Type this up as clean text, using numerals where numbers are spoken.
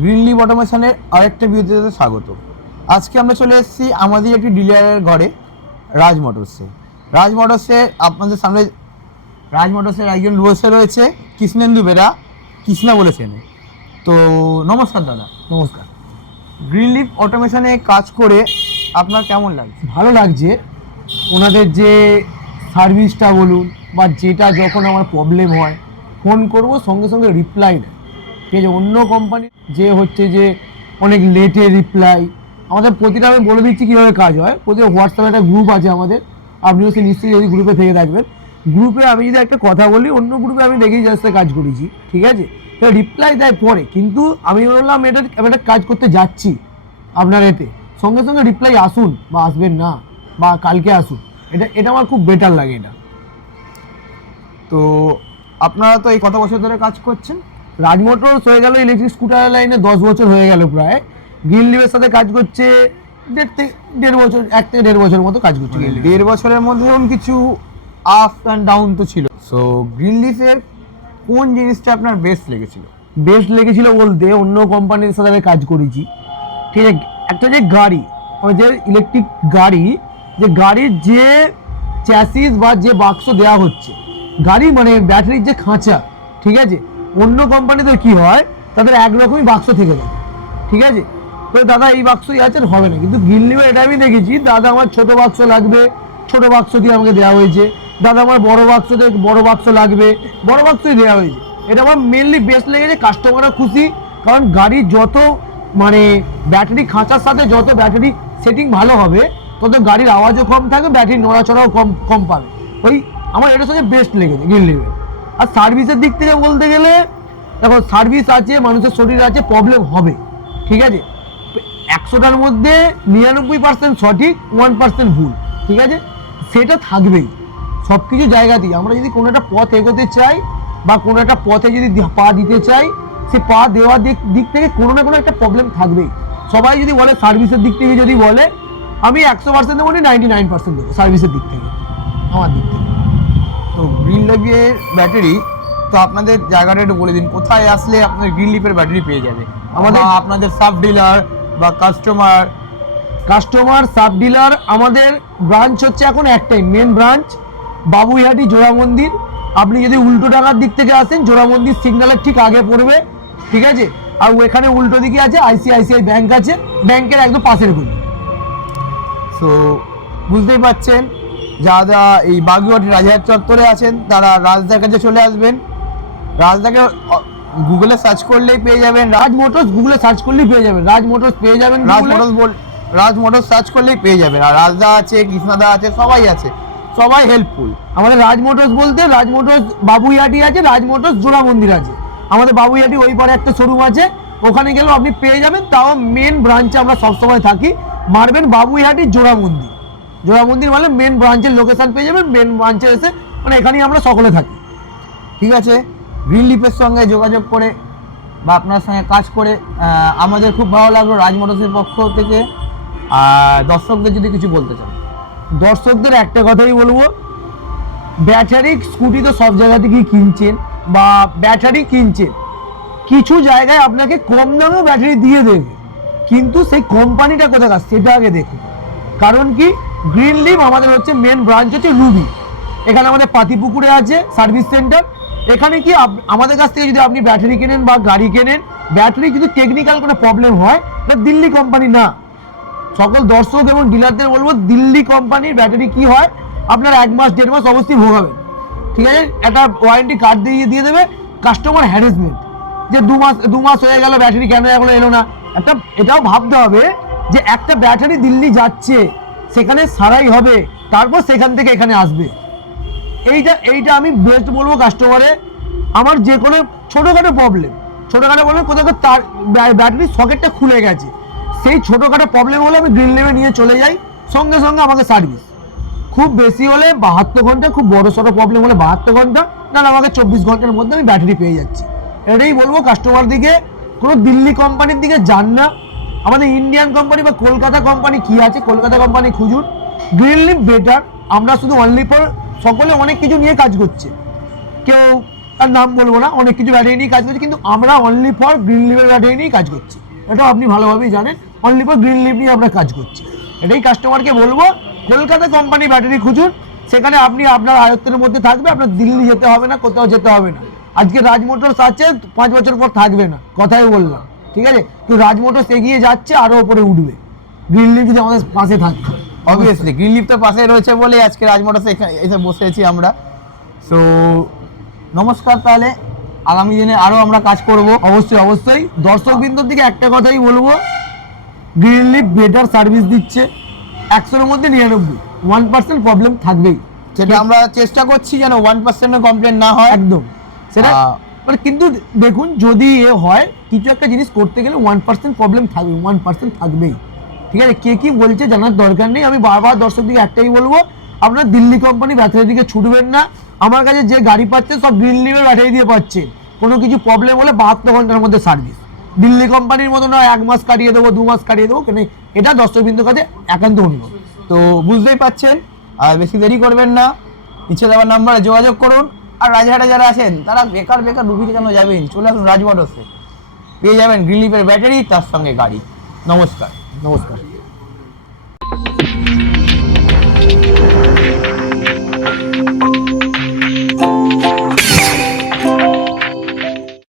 Green leaf অটোমেশনের আরেকটা ভিডিওতে স্বাগত। আজকে আমরা চলে এসেছি আমাদের একটি ডিলারের ঘরে, রাজ মোটরসে। রাজ মোটরসে আপনাদের সামনে রাজ মোটরসের একজন বসে রয়েছে, কৃষ্ণেন্দু বেরা, কৃষ্ণা বলেছেন। তো নমস্কার দাদা। নমস্কার। গ্রিন লিফ অটোমেশনে কাজ করে আপনার কেমন লাগছে? ভালো লাগছে। ওনাদের যে সার্ভিসটা বলুন বা যেটা যখন আমার প্রবলেম হয় ফোন করব সঙ্গে সঙ্গে রিপ্লাই দেয়। ঠিক আছে, অন্য কোম্পানি যে হচ্ছে যে অনেক লেটে রিপ্লাই, আমাদের প্রতিটা আমি বলে দিচ্ছি কীভাবে কাজ হয়। প্রতিটা হোয়াটসঅ্যাপে একটা গ্রুপ আছে আমাদের, আপনিও সে নিশ্চয়ই যদি গ্রুপে থেকে থাকবেন। গ্রুপে আমি যদি একটা কথা বলি, অন্য গ্রুপে আমি দেখেই জাস্ট কাজ করেছি, ঠিক আছে, তো রিপ্লাই দেয় পরে, কিন্তু আমি বললাম একটা কাজ করতে যাচ্ছি আপনার এতে, সঙ্গে সঙ্গে রিপ্লাই আসুন বা আসবেন না বা কালকে আসুন, এটা আমার খুব বেটার লাগে এটা। তো আপনারা তো এই কত বছর ধরে কাজ করছেন? রাজ মোটরস হয়ে গেল ইলেকট্রিক স্কুটার লাইনে 10 বছর হয়ে গেল প্রায়। গ্রিন লিফের সাথে কাজ করছে 1.5 বছর, 1 থেকে 1.5 বছর মতো কাজ করছে। 1.5 বছরের মধ্যে কিছু আপ অ্যান্ড ডাউন তো ছিল। সো গ্রিন লিফের কোন জিনিসটা আপনার বেস্ট লেগেছিল? বেস্ট লেগেছিল বলতে, অন্য কোম্পানির সাথে আমি কাজ করেছি, ঠিক আছে, একটা যে গাড়ি, যে ইলেকট্রিক গাড়ি, যে গাড়ির যে চ্যাসিস বা যে বাক্স দেওয়া হচ্ছে, গাড়ি মানে ব্যাটারির যে খাঁচা, ঠিক আছে, অন্য কোম্পানিতে কি হয়, তাদের একরকমই বাক্স থেকে যায়, ঠিক আছে। তো দাদা এই বাক্সই আছে, হবে না, কিন্তু গ্রিন লিফে এটা আমি দেখেছি, দাদা আমার ছোট বাক্স লাগবে, ছোট বাক্স দিয়ে আমাকে দেওয়া হয়েছে, দাদা আমার বড় বাক্স দিয়ে বড় বাক্স লাগবে, বড় বাক্সই দেওয়া হয়েছে। এটা আমার মেনলি বেস্ট লেগেছে, কাস্টমাররা খুশি, কারণ গাড়ির যত মানে ব্যাটারি খাঁচার সাথে যত ব্যাটারি সেটিং ভালো হবে, তত গাড়ির আওয়াজও কম থাকবে, ব্যাটারি নড়াচড়াও কম পাবে। ওই আমার এটার সাথে বেস্ট লেগেছে গ্রিন লিফে। আর সার্ভিসের দিক থেকে বলতে গেলে, দেখো সার্ভিস আছে, মানুষের শরীর আছে, প্রবলেম হবে, ঠিক আছে, 100টার মধ্যে 99% সঠিক, 1% ভুল, ঠিক আছে, সেটা থাকবেই সব কিছু জায়গাতেই। আমরা যদি কোনো একটা পথ এগোতে চাই বা কোনো একটা পথে যদি পা দিতে চাই, সে পা দেওয়ার দিক থেকে কোনো না কোনো একটা প্রবলেম থাকবেই। সবাই যদি বলে সার্ভিসের দিক থেকে, যদি বলে আমি 100% দেবো, 99% দেবো সার্ভিসের দিক থেকে, আমার দিক থেকে। তো গ্রিন লিফের ব্যাটারি, তো আপনাদের জায়গাটা একটু বলে দিন, কোথায় আসলে আপনার গ্রিন লিফের ব্যাটারি পেয়ে যাবে? আমাদের আপনাদের সাব ডিলার বা কাস্টমার সাব ডিলার, আমাদের ব্রাঞ্চ হচ্ছে এখন একটাই, মেন ব্রাঞ্চ বাবুইহাটি জোড়া মন্দির। আপনি যদি উল্টো ডাঙার দিক থেকে আসেন, জোড়া মন্দির সিগন্যালের ঠিক আগে পড়বে, ঠিক আছে, আর ওখানে উল্টো দিকে আছে ICICI ব্যাংক আছে, ব্যাংকের একদম পাশের গলি। সো বুঝতেই পাচ্ছেন, যারা এই বাগুইহাটি রাজহাট চত্বরে আছেন তারা রাজদার কাছে চলে আসবেন। রাজদাকে গুগলে সার্চ করলেই পেয়ে যাবেন, রাজ মোটরস গুগলে সার্চ করলেই পেয়ে যাবেন, রাজ মোটরস পেয়ে যাবেন, রাজ মোটরস সার্চ করলেই পেয়ে যাবেন। আর রাজদা আছে, কৃষ্ণদা আছে, সবাই আছে, সবাই হেল্পফুল। আমাদের রাজ মোটরস বলতে, রাজ মোটরস বাবুইহাটি আছে, রাজ মোটরস জোড়া মন্দির আছে। আমাদের বাবুইহাটি ওই পারে একটা শোরুম আছে, ওখানে গেলেও আপনি পেয়ে যাবেন। তাও মেন ব্রাঞ্চে আমরা সবসময় থাকি, মারবেন বাবুইহাটি জোড়া মন্দির। জোড়া মন্দির মানে মেন ব্রাঞ্চের লোকেশন পেয়ে যাবেন, মেন ব্রাঞ্চে এসে, মানে এখানেই আমরা সকলে থাকি। ঠিক আছে, গ্রিন লিফের সঙ্গে যোগাযোগ করে বা আপনার সঙ্গে কাজ করে আমাদের খুব ভালো লাগলো রাজ মোটরসের পক্ষ থেকে। আর দর্শকদের যদি কিছু বলতে চান? দর্শকদের একটা কথাই বলবো, ব্যাটারি স্কুটি তো সব জায়গা থেকেই কিনছেন বা ব্যাটারি কিনছেন, কিছু জায়গায় আপনাকে কম দামেও ব্যাটারি দিয়ে দেবে, কিন্তু সেই কোম্পানিটা কোথাকার সেটা আগে দেখুন। কারণ কি, গ্রিন লিফ আমাদের হচ্ছে মেন ব্রাঞ্চ হচ্ছে রুবি, এখানে আমাদের পাতিপুকুরে আছে সার্ভিস সেন্টার। এখানে কি আমাদের কাছ থেকে যদি আপনি ব্যাটারি কেনেন বা গাড়ি কেনেন, ব্যাটারি যদি টেকনিক্যাল কোনো প্রবলেম হয়, এটা দিল্লি কোম্পানি না। সকল দর্শক এবং ডিলারদের বলবো, দিল্লি কোম্পানির ব্যাটারি কি হয়, আপনার 1 মাস 1.5 মাস অবশ্যই ভোগাবেন, ঠিক আছে, একটা ওয়ারেন্টি কার্ড দিয়ে দেবে। কাস্টমার হ্যারাসমেন্ট, যে 2 মাস হয়ে গেল ব্যাটারি কেন এখনো এলো না, এটাও ভাবতে হবে যে একটা ব্যাটারি দিল্লি যাচ্ছে, সেখানে সারাই হবে, তারপর সেখান থেকে এখানে আসবে। এইটা আমি বেস্ট বলবো কাস্টমারে। আমার যে কোনো ছোটোখাটো প্রবলেম কোথাও তার ব্যাটারির সকেটটা খুলে গেছে, সেই ছোটোখাটো প্রবলেম হলে আমি গ্রিন লিফে নিয়ে চলে যাই, সঙ্গে সঙ্গে আমাকে সার্ভিস। খুব বেশি হলে 72 ঘন্টা, খুব বড় সড়ো প্রবলেম হলে 72 ঘন্টা, নাহলে আমাকে 24 ঘন্টার মধ্যে আমি ব্যাটারি পেয়ে যাচ্ছি। এটাই বলবো কাস্টমার দিকে, কোনো দিল্লি কোম্পানির দিকে যান না, আমাদের ইন্ডিয়ান কোম্পানি বা কলকাতা কোম্পানি কি আছে, কলকাতা কোম্পানি খুঁজুন। Green leaf better. আমরা শুধু অনলি ফর, সকলে অনেক কিছু নিয়ে কাজ করছে, কেউ তার নাম বলবো না, অনেক কিছু ব্যাটারি নিয়ে কাজ করছে, কিন্তু আমরা অনলি ফর গ্রিন লিভের ব্যাটারি নিয়েই কাজ করছি। এটাও আপনি ভালোভাবেই জানেন, অনলি ফর গ্রিন লিভ নিয়ে আমরা কাজ করছি। এটাই কাস্টমারকে বলবো, কলকাতা কোম্পানি ব্যাটারি খুঁজুন, সেখানে আপনি আপনার আয়ত্তের মধ্যে থাকবে, আপনার দিল্লি যেতে হবে না, কোথাও যেতে হবে না। আজকে রাজ মোটরস আছে, 5 বছর পর থাকবে না, কথাই বললাম, ঠিক আছে? তো রাজ মোটরস এগিয়ে যাচ্ছে, আরও ওপরে উঠবে, গ্রিন লিভ যদি আমাদের পাশে থাকে। অবভিয়াসলি গ্রিন লিফ তো পাশে রয়েছে বলে আজকে রাজ মোটরসে এসে বসেছি আমরা। সো নমস্কার, তাহলে আগামী দিনে আরও আমরা কাজ করব। অবশ্যই অবশ্যই দর্শকবৃন্দর দিকে একটা কথাই বলবো, গ্রিন লিফ বেটার সার্ভিস দিচ্ছে, 100-এর মধ্যে 99, 1% প্রবলেম থাকবেই, যেটা আমরা চেষ্টা করছি যেন 1%-ও কমপ্লেন না হয়। একদম সেটা। আহ, মানে কিন্তু দেখুন, যদি হয় কিছু একটা জিনিস করতে গেলে 1% প্রবলেম থাকবে, 1% থাকবেই, ঠিক আছে? কে কি বলছে জানার দরকার নেই। আমি বারবার দর্শক দিকে একটাই বলবো, আপনার দিল্লি কোম্পানি ব্যাটারি দিকে ছুটবেন না। আমার কাছে যে গাড়ি পাচ্ছেন সব গ্রিন লিভের ব্যাটারি দিয়ে পাচ্ছেন। কোনো কিছু প্রবলেম হলে 72 ঘন্টার মধ্যে সার্ভিস। দিল্লি কোম্পানির মতো না 1 মাস কাটিয়ে দেবো, 2 মাস কাটিয়ে দেবো, কেন? এটা দর্শকবৃন্দর কাছে একান্ত অনুরোধ। তো বুঝতেই পাচ্ছেন, আর বেশি দেরি করবেন না, নিচে দেওয়ার নাম্বারে যোগাযোগ করুন। আর রাজহাটে যারা আছেন তারা বেকার বেকার রুগীতে কেন যাবেন, চলে আসুন রাজ মোটরসে, পেয়ে যাবেন গ্রিন লিফের ব্যাটারি, তার সঙ্গে গাড়ি। নমস্কার। নমস্কার।